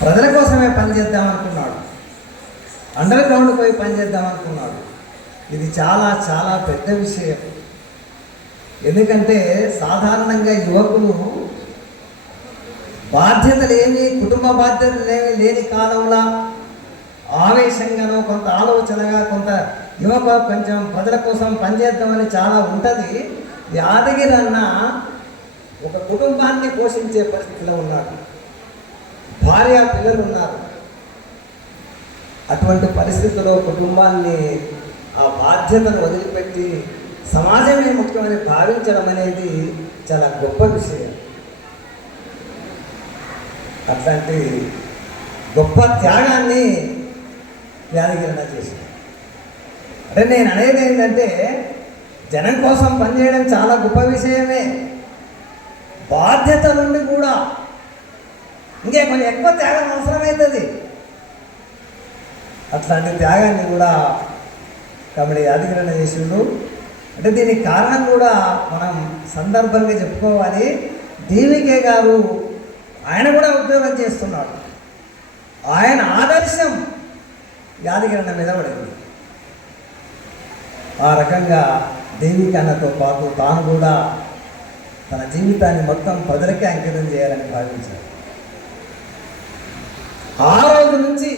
ప్రజల కోసమే పనిచేద్దాం అనుకున్నాడు. అండర్ గ్రౌండ్ పోయి పనిచేద్దాం అనుకున్నాడు. ఇది చాలా చాలా పెద్ద విషయం. ఎందుకంటే సాధారణంగా యువకులు బాధ్యతలేమి కుటుంబ బాధ్యతలేమి లేని కాలంలో ఆవేశంగానో కొంత ఆలోచనగా కొంత యువక కొంచెం ప్రజల కోసం పనిచేద్దామని చాలా ఉంటుంది. యాదగిరి అన్న ఒక కుటుంబాన్ని పోషించే పరిస్థితిలో ఉన్నాడు. భార్య పిల్లలు ఉన్నారు. అటువంటి పరిస్థితుల్లో కుటుంబాన్ని ఆ బాధ్యతను వదిలిపెట్టి సమాజమే ముఖ్యమని భావించడం అనేది చాలా గొప్ప విషయం. అట్లాంటి గొప్ప త్యాగాన్ని యాదగిరిన చేసింది. అంటే నేను అనేది ఏంటంటే జనం కోసం పనిచేయడం చాలా గొప్ప విషయమే. బాధ్యత నుండి కూడా ఇంకే కొంచెం ఎక్కువ త్యాగం అవసరమవుతుంది అట్లాంటి త్యాగాన్ని కూడా కాబట్టి అధికరణ చేసిండు. అంటే దీనికి కారణం కూడా మనం సందర్భంగా చెప్పుకోవాలి. దీవికే గారు ఆయన కూడా ఉద్యోగం చేస్తున్నాడు. ఆయన ఆదర్శం యాదగిరణ మీద పడింది. ఆ రకంగా దేవికన్నతో పాటు తాను కూడా తన జీవితాన్ని మొత్తం ప్రజలకే అంకితం చేయాలని భావించారు. ఆ రోజు నుంచి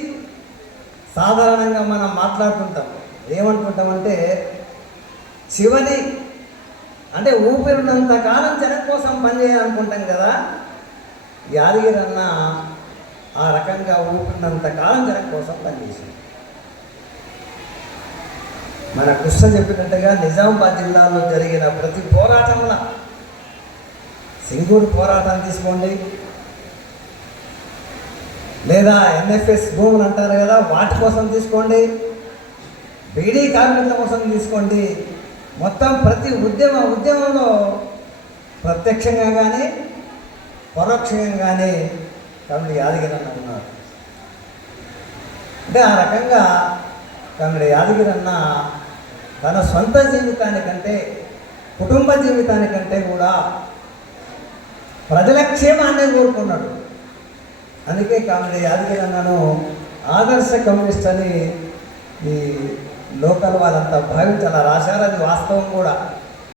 సాధారణంగా మనం మాట్లాడుతుంటాం ఏమనుకుంటామంటే శివని అంటే ఊపిరినంత కాలం జనం కోసం పనిచేయాలనుకుంటాం కదా. యాదగిరి అన్న ఆ రకంగా ఊపిరినంత కాలం జనం కోసం పనిచేసింది మన కృష్ణ చెప్పినట్టుగా నిజామాబాద్ జిల్లాలో జరిగిన ప్రతి పోరాటంలో సింగూరు పోరాటం తీసుకోండి. లేదా ఎన్ఎఫ్ఎస్ భూములు అంటారు కదా వాటి కోసం తీసుకోండి. బీడీ కార్మికుల కోసం తీసుకోండి. మొత్తం ప్రతి ఉద్యమ ఉద్యమంలో ప్రత్యక్షంగా కానీ పరోక్షంగా కానీ కమిడి యాదగిరి అన్న ఉన్నారు అంటే ఆ రకంగా కమిడి యాదగిరి అన్న తన సొంత జీవితానికంటే కుటుంబ జీవితానికంటే కూడా ప్రజల క్షేమాన్ని కోరుకున్నాడు. అందుకే కామెడీ యాదగిరి అన్నాను ఆదర్శ కమ్యూనిస్ట్ అని ఈ లోకల్ వాళ్ళంతా భావించాలి రాశారు. అది వాస్తవం కూడా.